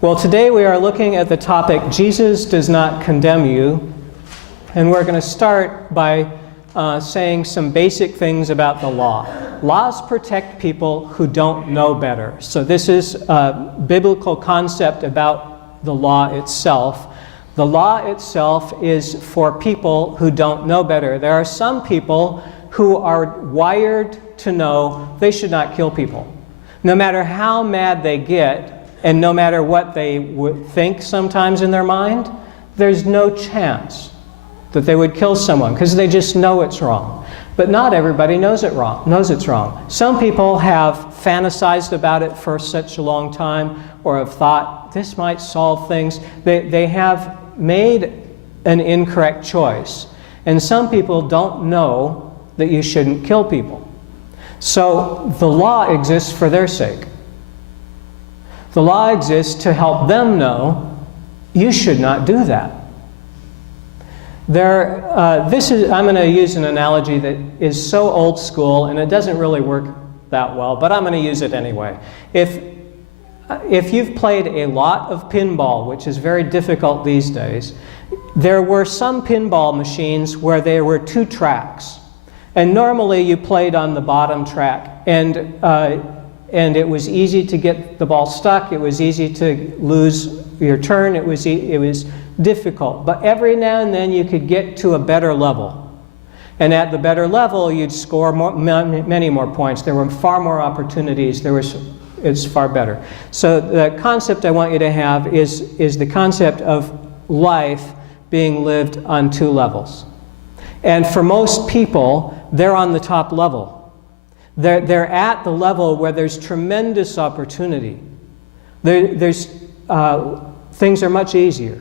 Well, today we are looking at the topic, Jesus does not condemn you. And we're going to start by saying some basic things about the law. Laws protect people who don't know better. So this is a biblical concept about the law itself. The law itself is for people who don't know better. There are some people who are wired to know they should not kill people. No matter how mad they get, and no matter what they would think sometimes in their mind, there's no chance that they would kill someone because they just know it's wrong. But not everybody knows it's wrong. Some people have fantasized about it for such a long time, or have thought this might solve things. They have made an incorrect choice. And some people don't know that you shouldn't kill people. So the law exists for their sake. The law exists to help them know you should not do that. I'm going to use an analogy that is so old school and it doesn't really work that well, but I'm going to use it anyway. If you've played a lot of pinball, which is very difficult these days, there were some pinball machines where there were two tracks. And normally you played on the bottom track, and it was easy to get the ball stuck. It was easy to lose your turn. It was difficult. But every now and then you could get to a better level. And at the better level, you'd score many more points. There were far more opportunities. It's far better. So the concept I want you to have is the concept of life being lived on two levels. And for most people, they're on the top level. They're at the level where there's tremendous opportunity. Things are much easier.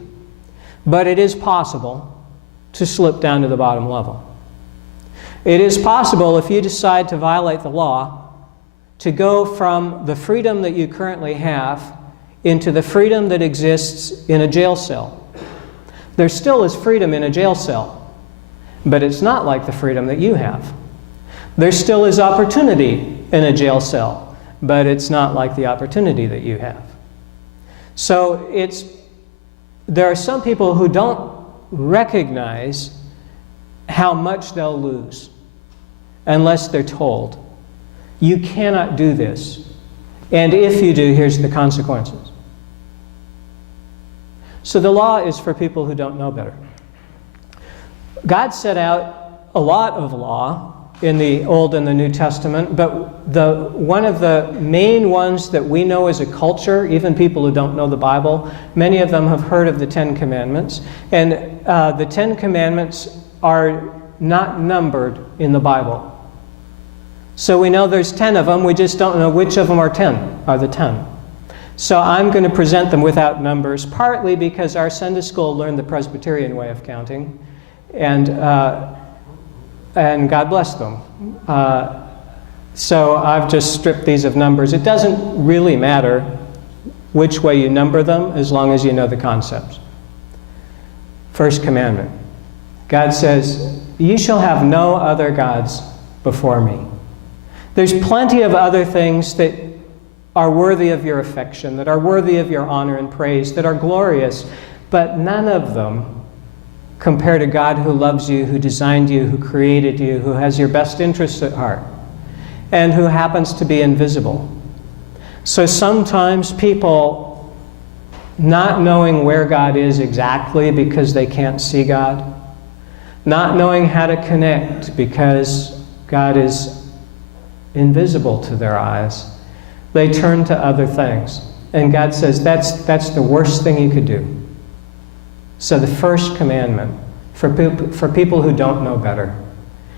But it is possible to slip down to the bottom level. It is possible, if you decide to violate the law, to go from the freedom that you currently have into the freedom that exists in a jail cell. There still is freedom in a jail cell, but it's not like the freedom that you have. There still is opportunity in a jail cell, but it's not like the opportunity that you have. So there are some people who don't recognize how much they'll lose unless they're told, you cannot do this, and if you do, here's the consequences. So the law is for people who don't know better. God set out a lot of law in the Old and the New Testament, but one of the main ones that we know as a culture, even people who don't know the Bible, many of them have heard of the Ten Commandments. And the Ten Commandments are not numbered in the Bible. So we know there's 10 of them, we just don't know which of them are the 10. So I'm going to present them without numbers, partly because our Sunday school learned the Presbyterian way of counting, and God bless them. So I've just stripped these of numbers. It doesn't really matter which way you number them as long as you know the concepts. First commandment. God says, you shall have no other gods before me. There's plenty of other things that are worthy of your affection, that are worthy of your honor and praise, that are glorious, but none of them compare to God who loves you, who designed you, who created you, who has your best interests at heart, and who happens to be invisible. So sometimes people, not knowing where God is exactly because they can't see God, not knowing how to connect because God is invisible to their eyes, they turn to other things. And God says, that's the worst thing you could do. So the first commandment for people who don't know better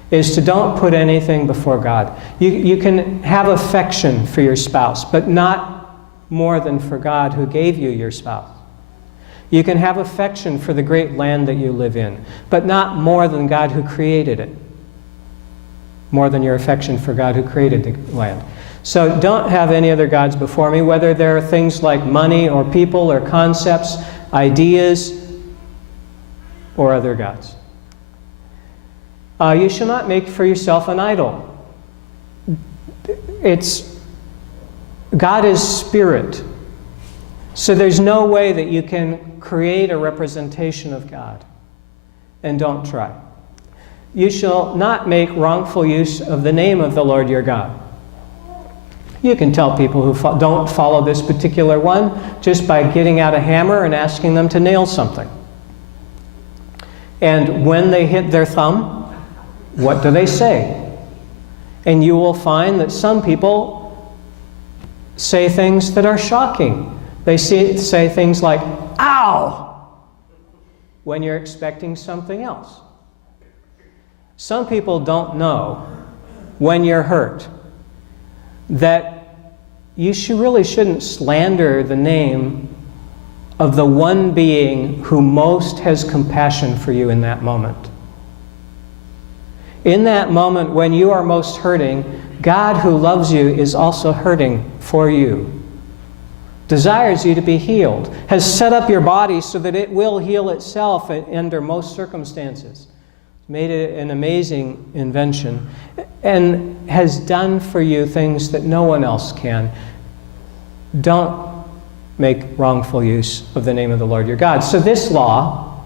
is to don't put anything before God. You can have affection for your spouse, but not more than for God who gave you your spouse. You can have affection for the great land that you live in, but not more than God who created it. More than your affection for God who created the land. So don't have any other gods before me, whether they're things like money or people or concepts, ideas, or other gods. You shall not make for yourself an idol. God is spirit. So there's no way that you can create a representation of God. And don't try. You shall not make wrongful use of the name of the Lord your God. You can tell people who don't follow this particular one just by getting out a hammer and asking them to nail something. And when they hit their thumb, what do they say? And you will find that some people say things that are shocking. They say things like, ow, when you're expecting something else. Some people don't know when you're hurt that you really shouldn't slander the name of the one being who most has compassion for you in that moment. In that moment when you are most hurting, God who loves you is also hurting for you, desires you to be healed, has set up your body so that it will heal itself under most circumstances, made it an amazing invention, and has done for you things that no one else can. Don't make wrongful use of the name of the Lord your God. So this law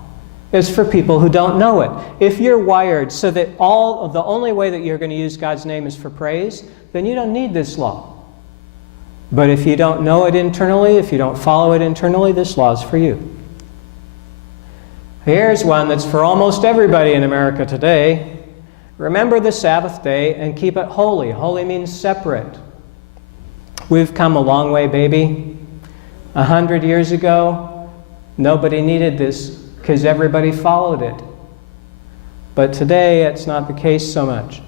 is for people who don't know it. If you're wired so that the only way that you're going to use God's name is for praise, then you don't need this law. But if you don't know it internally, if you don't follow it internally, this law is for you. Here's one that's for almost everybody in America today. Remember the Sabbath day and keep it holy. Holy means separate. We've come a long way, baby. 100 years ago, nobody needed this because everybody followed it. But today, it's not the case so much.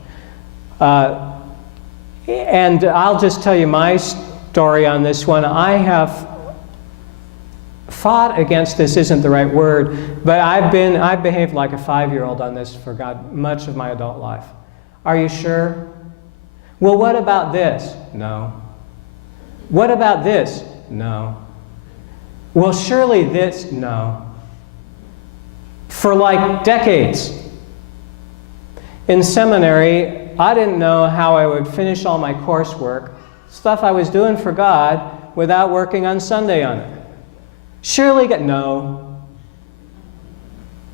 And I'll just tell you my story on this one. I have fought against this, isn't the right word, but I've behaved like a 5-year-old on this for God much of my adult life. Are you sure? Well, what about this? No. What about this? No. Well, surely this? No. For like decades. In seminary, I didn't know how I would finish all my coursework, stuff I was doing for God, without working on Sunday on it. Surely, no.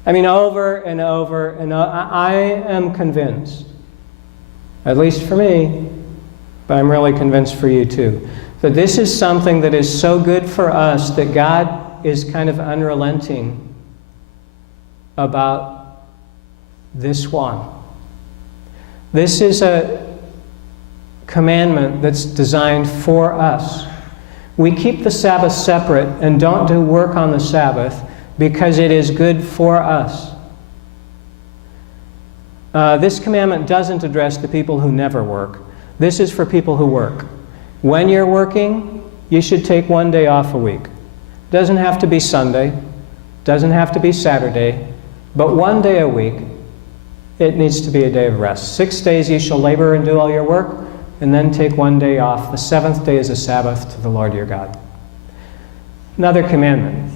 I mean, over and over and over, I am convinced, at least for me, but I'm really convinced for you too, that this is something that is so good for us that God is kind of unrelenting about this one. This is a commandment that's designed for us. We keep the Sabbath separate and don't do work on the Sabbath because it is good for us. This commandment doesn't address the people who never work. This is for people who work. When you're working, you should take one day off a week. Doesn't have to be Sunday, doesn't have to be Saturday, but one day a week, it needs to be a day of rest. 6 days you shall labor and do all your work, and then take one day off. The 7th day is a Sabbath to the Lord your God. Another commandment,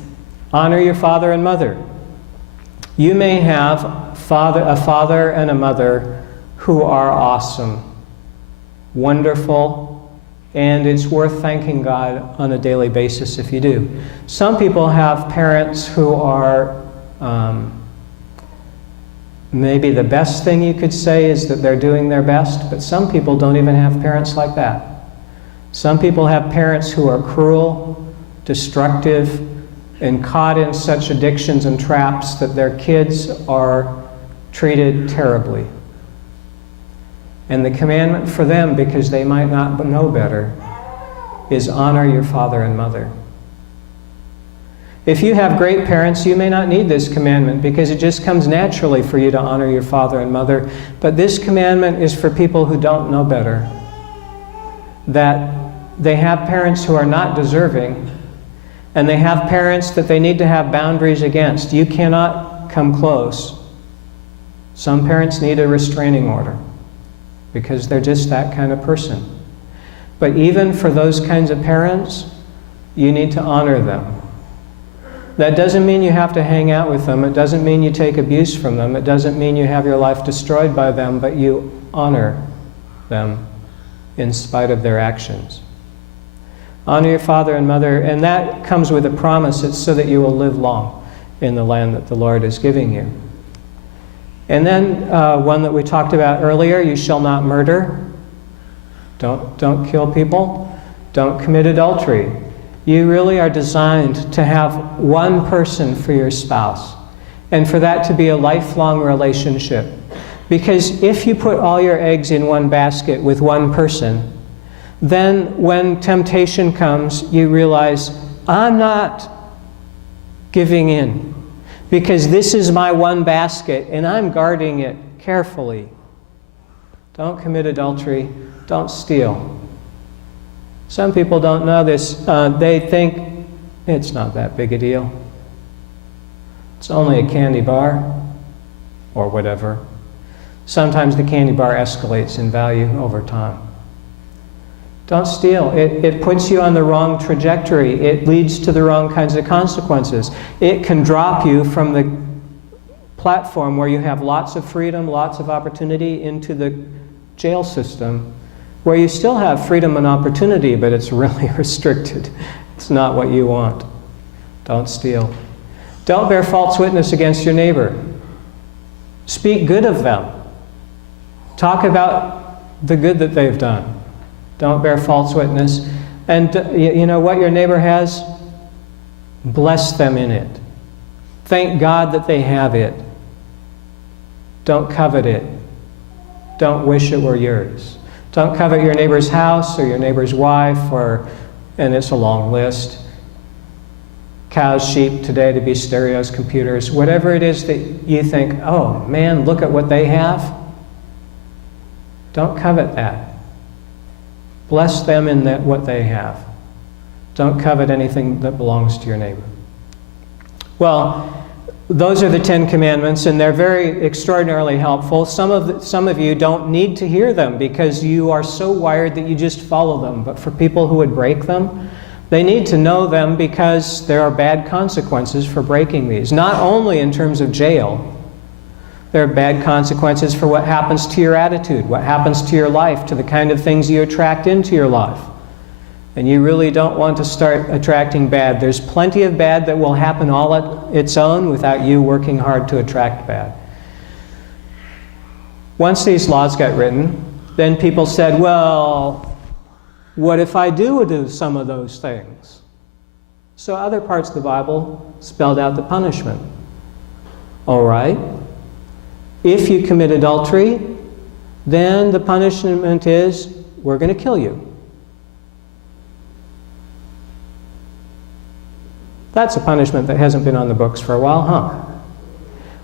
honor your father and mother. You may have a father and a mother who are awesome, wonderful, and it's worth thanking God on a daily basis if you do. Some people have parents who are maybe the best thing you could say is that they're doing their best, but some people don't even have parents like that. Some people have parents who are cruel, destructive, and caught in such addictions and traps that their kids are treated terribly. And the commandment for them, because they might not know better, is honor your father and mother. If you have great parents, you may not need this commandment because it just comes naturally for you to honor your father and mother. But this commandment is for people who don't know better, that they have parents who are not deserving, and they have parents that they need to have boundaries against. You cannot come close. Some parents need a restraining order because they're just that kind of person. But even for those kinds of parents, you need to honor them. That doesn't mean you have to hang out with them. It doesn't mean you take abuse from them. It doesn't mean you have your life destroyed by them, but you honor them in spite of their actions. Honor your father and mother, and that comes with a promise. It's so that you will live long in the land that the Lord is giving you. And then one that we talked about earlier, you shall not murder. Don't kill people. Don't commit adultery. You really are designed to have one person for your spouse, and for that to be a lifelong relationship. Because if you put all your eggs in one basket with one person, then when temptation comes, you realize, I'm not giving in, because this is my one basket and I'm guarding it carefully. Don't commit adultery. Don't steal. Some people don't know this. They think it's not that big a deal. It's only a candy bar or whatever. Sometimes the candy bar escalates in value over time. Don't steal. It puts you on the wrong trajectory. It leads to the wrong kinds of consequences. It can drop you from the platform where you have lots of freedom, lots of opportunity, into the jail system where you still have freedom and opportunity, but it's really restricted. It's not what you want. Don't steal. Don't bear false witness against your neighbor. Speak good of them. Talk about the good that they've done. Don't bear false witness. And you know what your neighbor has? Bless them in it. Thank God that they have it. Don't covet it. Don't wish it were yours. Don't covet your neighbor's house or your neighbor's wife, and it's a long list. Cows, sheep, today to be stereos, computers, whatever it is that you think, oh man, look at what they have. Don't covet that. Bless them in what they have. Don't covet anything that belongs to your neighbor. Well, those are the 10 Commandments, and they're very extraordinarily helpful. Some of you don't need to hear them because you are so wired that you just follow them. But for people who would break them, they need to know them because there are bad consequences for breaking these. Not only in terms of jail, there are bad consequences for what happens to your attitude, what happens to your life, to the kind of things you attract into your life. And you really don't want to start attracting bad. There's plenty of bad that will happen all on its own without you working hard to attract bad. Once these laws got written, then people said, well, what if I do some of those things? So other parts of the Bible spelled out the punishment. All right. If you commit adultery, then the punishment is, we're going to kill you. That's a punishment that hasn't been on the books for a while, huh?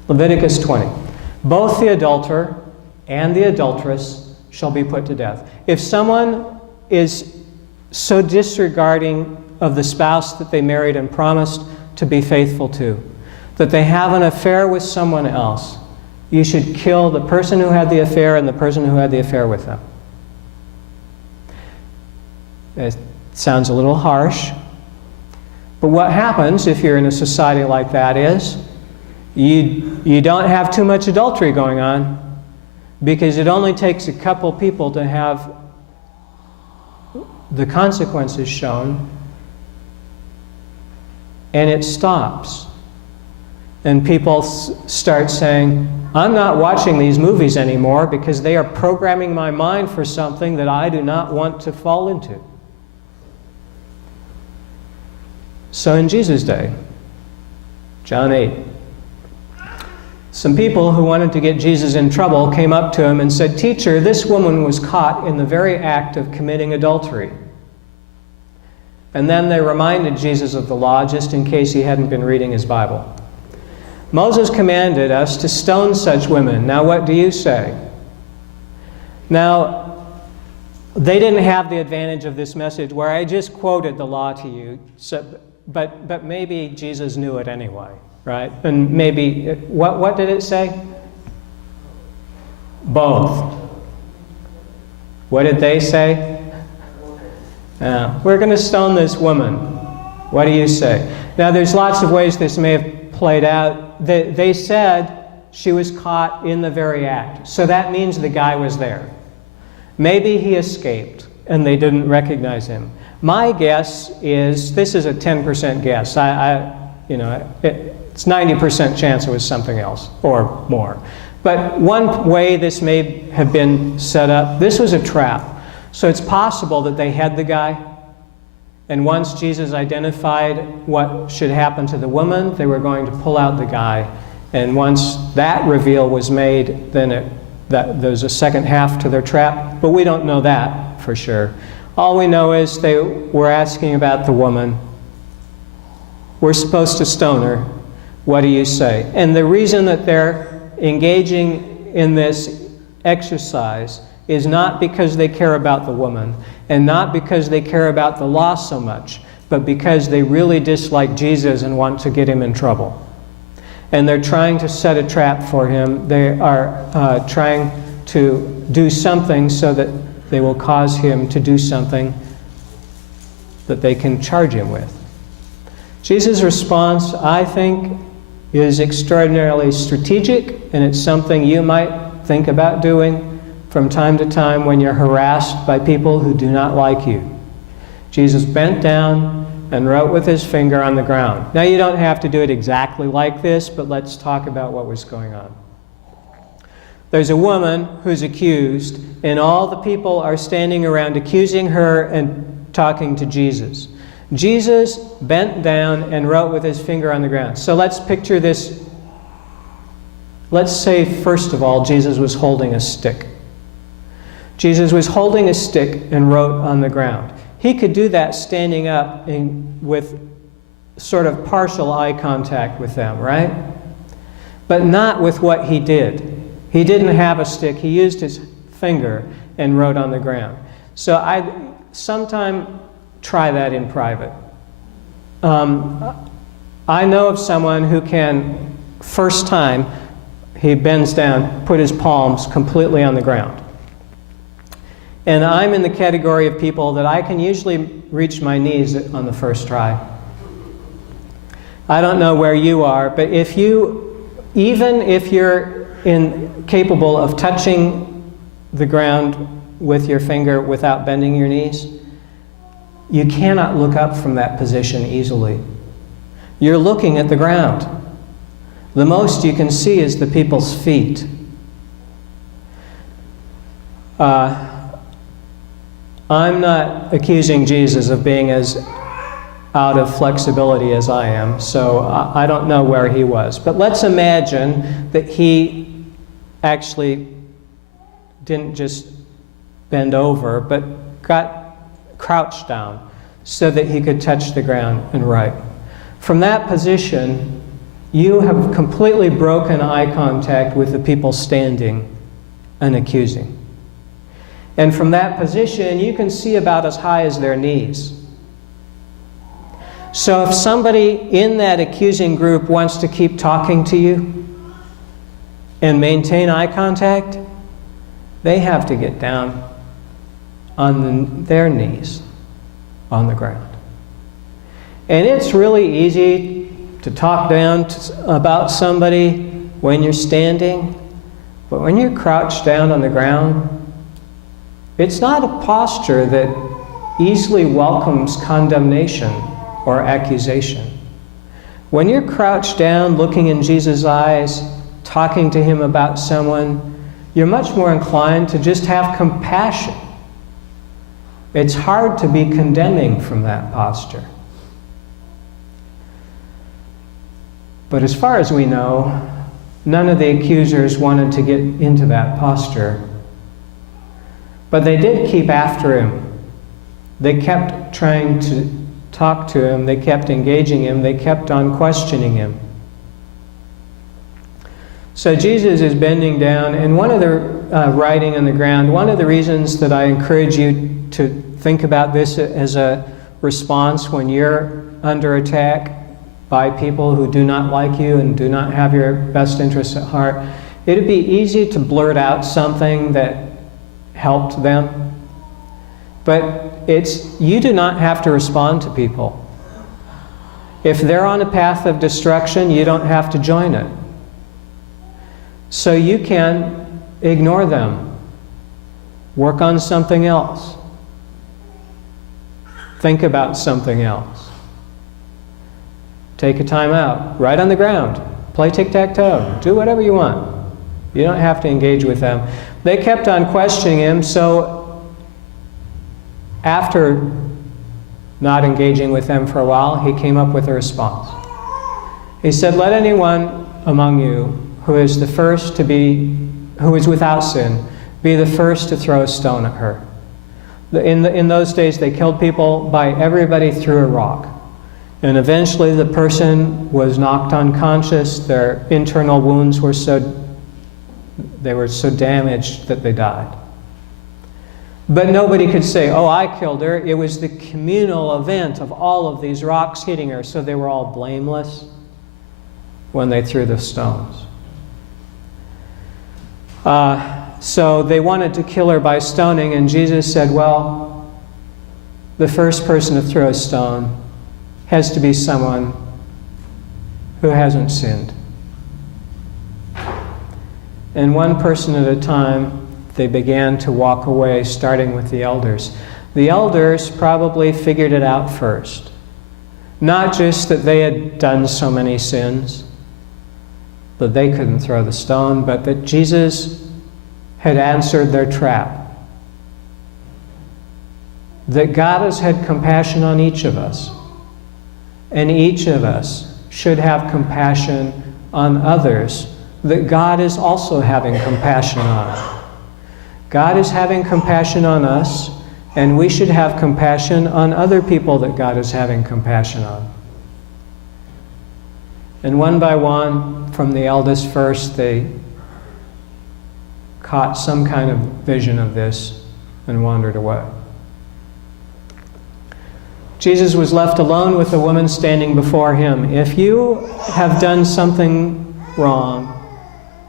Leviticus 20. Both the adulterer and the adulteress shall be put to death. If someone is so disregarding of the spouse that they married and promised to be faithful to, that they have an affair with someone else, you should kill the person who had the affair and the person who had the affair with them. It sounds a little harsh, but what happens if you're in a society like that is you don't have too much adultery going on, because it only takes a couple people to have the consequences shown, and it stops. And people start saying, I'm not watching these movies anymore because they are programming my mind for something that I do not want to fall into. So in Jesus' day, John 8, some people who wanted to get Jesus in trouble came up to him and said, Teacher, this woman was caught in the very act of committing adultery. And then they reminded Jesus of the law just in case he hadn't been reading his Bible. Moses commanded us to stone such women. Now what do you say? Now, they didn't have the advantage of this message where I just quoted the law to you, but maybe Jesus knew it anyway, right? And maybe, what did it say? Both. What did they say? We're going to stone this woman. What do you say? Now, there's lots of ways this may have played out. They said she was caught in the very act. So that means the guy was there. Maybe he escaped and they didn't recognize him. My guess is, this is a 10% guess. It's 90% chance it was something else or more. But one way this may have been set up, this was a trap. So it's possible that they had the guy, and once Jesus identified what should happen to the woman, they were going to pull out the guy. And once that reveal was made, then there's a second half to their trap. But we don't know that for sure. All we know is they were asking about the woman. We're supposed to stone her. What do you say? And the reason that they're engaging in this exercise is not because they care about the woman, and not because they care about the law so much, but because they really dislike Jesus and want to get him in trouble. And they're trying to set a trap for him. They are trying to do something so that they will cause him to do something that they can charge him with. Jesus' response, I think, is extraordinarily strategic, and it's something you might think about doing from time to time when you're harassed by people who do not like you. Jesus bent down and wrote with his finger on the ground. Now, you don't have to do it exactly like this, but let's talk about what was going on. There's a woman who's accused, and all the people are standing around accusing her and talking to Jesus. Jesus bent down and wrote with his finger on the ground. So let's picture this. Let's say, first of all, Jesus was holding a stick. Jesus was holding a stick and wrote on the ground. He could do that standing up with sort of partial eye contact with them, right? But not with what he did. He didn't have a stick. He used his finger and wrote on the ground. So I sometime try that in private. I know of someone who can, first time he bends down, put his palms completely on the ground. And I'm in the category of people that I can usually reach my knees on the first try. I don't know where you are, but even if you're capable of touching the ground with your finger without bending your knees, you cannot look up from that position easily. You're looking at the ground. The most you can see is the people's feet. I'm not accusing Jesus of being as out of flexibility as I am, so I don't know where he was. But let's imagine that he actually didn't just bend over, but got crouched down so that he could touch the ground and write. From that position, you have completely broken eye contact with the people standing and accusing. And from that position, you can see about as high as their knees. So if somebody in that accusing group wants to keep talking to you and maintain eye contact, they have to get down on their knees on the ground. And it's really easy to talk down about somebody when you're standing, but when you're crouched down on the ground, it's not a posture that easily welcomes condemnation or accusation. When you're crouched down, looking in Jesus' eyes, talking to him about someone, you're much more inclined to just have compassion. It's hard to be condemning from that posture. But as far as we know, none of the accusers wanted to get into that posture. But they did keep after him. They kept trying to talk to him. They kept engaging him. They kept on questioning him. So Jesus is bending down, and one of the writing on the ground, one of the reasons that I encourage you to think about this as a response when you're under attack by people who do not like you and do not have your best interests at heart, it'd be easy to blurt out something that helped them. But you do not have to respond to people. If they're on a path of destruction, you don't have to join it. So you can ignore them. Work on something else. Think about something else. Take a time out. Write on the ground. Play tic-tac-toe. Do whatever you want. You don't have to engage with them. They kept on questioning him, so after not engaging with them for a while, he came up with a response. He said, let anyone among you who is without sin, be the first to throw a stone at her. In those days, they killed people by everybody threw a rock. And eventually the person was knocked unconscious. Their internal wounds were so damaged that they died. But nobody could say, oh, I killed her. It was the communal event of all of these rocks hitting her, so they were all blameless when they threw the stones. So they wanted to kill her by stoning, and Jesus said, well, the first person to throw a stone has to be someone who hasn't sinned. And one person at a time, they began to walk away, starting with the elders. The elders probably figured it out first. Not just that they had done so many sins, that they couldn't throw the stone, but that Jesus had answered their trap. That God has had compassion on each of us. And each of us should have compassion on others that God is also having compassion on. God is having compassion on us, and we should have compassion on other people that God is having compassion on. And one by one, from the eldest first, they caught some kind of vision of this and wandered away. Jesus was left alone with the woman standing before him. If you have done something wrong,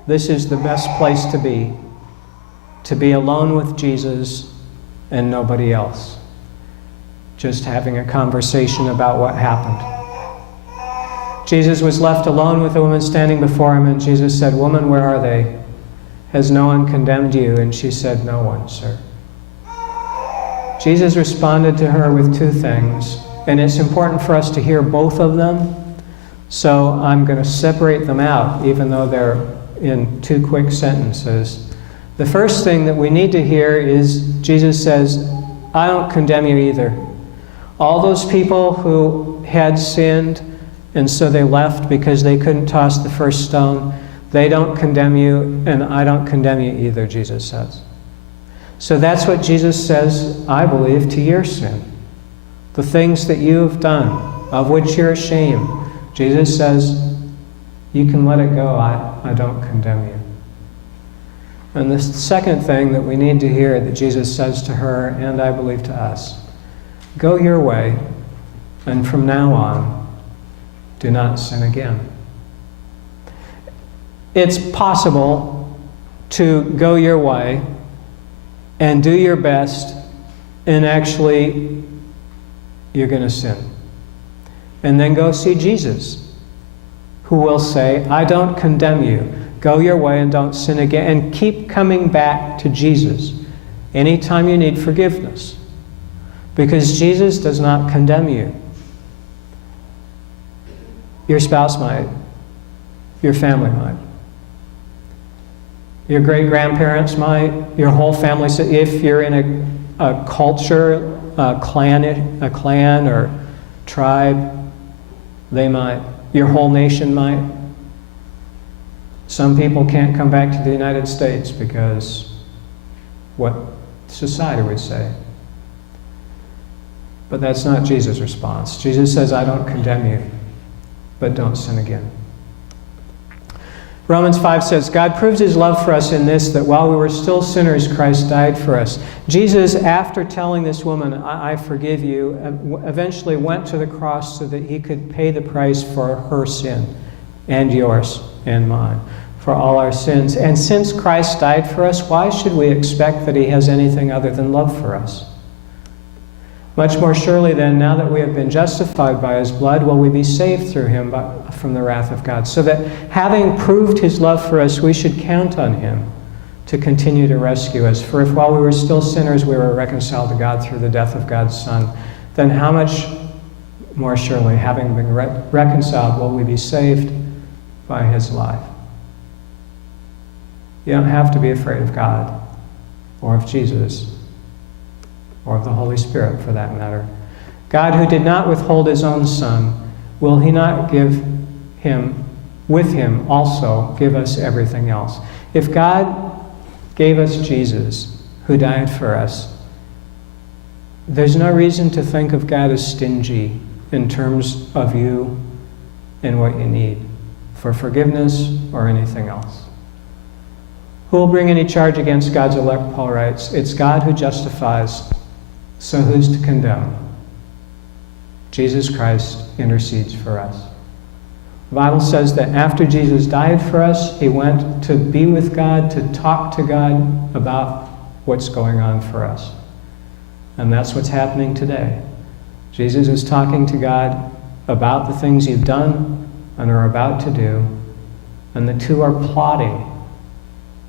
this is the best place to be alone with Jesus and nobody else, just having a conversation about what happened. Jesus was left alone with the woman standing before him, and Jesus said, woman, where are they? Has no one condemned you? And she said, no one, sir. Jesus responded to her with two things, and it's important for us to hear both of them, so I'm going to separate them out, even though they're in two quick sentences. The first thing that we need to hear is Jesus says, I don't condemn you either. All those people who had sinned, and so they left because they couldn't toss the first stone, they don't condemn you, and I don't condemn you either, Jesus says. So that's what Jesus says, I believe, to your sin. The things that you have done, of which you're ashamed. Jesus says, you can let it go, I don't condemn you. And the second thing that we need to hear that Jesus says to her, and I believe to us, go your way, and from now on, do not sin again. It's possible to go your way and do your best, and actually you're going to sin. And then go see Jesus, who will say, I don't condemn you. Go your way and don't sin again. And keep coming back to Jesus anytime you need forgiveness. Because Jesus does not condemn you. Your spouse might. Your family might. Your great-grandparents might. Your whole family. So if you're in a culture, a clan or tribe, they might. Your whole nation might. Some people can't come back to the United States because what society would say. But that's not Jesus' response. Jesus says, I don't condemn you, but don't sin again. Romans 5 says, God proves his love for us in this, that while we were still sinners, Christ died for us. Jesus, after telling this woman, I forgive you, eventually went to the cross so that he could pay the price for her sin, and yours, and mine, for all our sins. And since Christ died for us, why should we expect that he has anything other than love for us? Much more surely then, now that we have been justified by his blood, will we be saved through him from the wrath of God. So that having proved his love for us, we should count on him to continue to rescue us. For if while we were still sinners, we were reconciled to God through the death of God's Son, then how much more surely, having been reconciled, will we be saved by his life? You don't have to be afraid of God, or of Jesus, or of the Holy Spirit, for that matter. God, who did not withhold his own Son, will he not with him also give us everything else? If God gave us Jesus, who died for us, there's no reason to think of God as stingy in terms of you and what you need for forgiveness or anything else. Who will bring any charge against God's elect, Paul writes? It's God who justifies, so who's to condemn? Jesus Christ intercedes for us. The Bible says that after Jesus died for us, he went to be with God, to talk to God about what's going on for us. And that's what's happening today. Jesus is talking to God about the things you've done and are about to do, and the two are plotting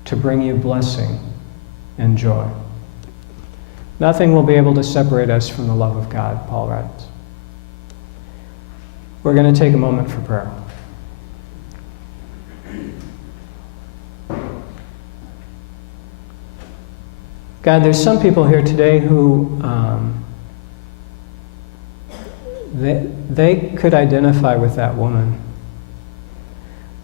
to bring you blessing and joy. Nothing will be able to separate us from the love of God, Paul writes. We're going to take a moment for prayer. God, there's some people here today who they could identify with that woman.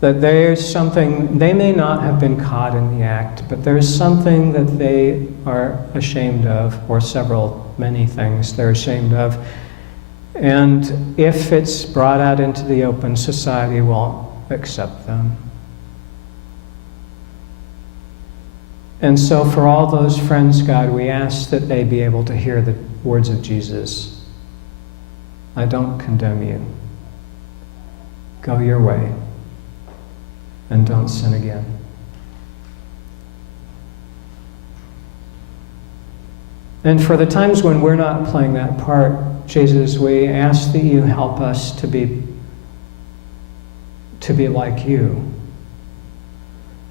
That there's something, they may not have been caught in the act, but there's something that they are ashamed of, or many things they're ashamed of. And if it's brought out into the open, society won't accept them. And so for all those friends, God, we ask that they be able to hear the words of Jesus. I don't condemn you. Go your way, and don't sin again. And for the times when we're not playing that part, Jesus, we ask that you help us to be like you.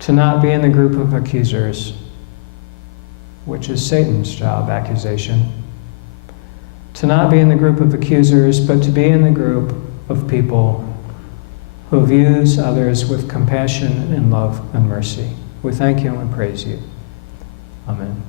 To not be in the group of accusers, which is Satan's job, accusation. To not be in the group of accusers, but to be in the group of people who views others with compassion and love and mercy. We thank you and we praise you. Amen.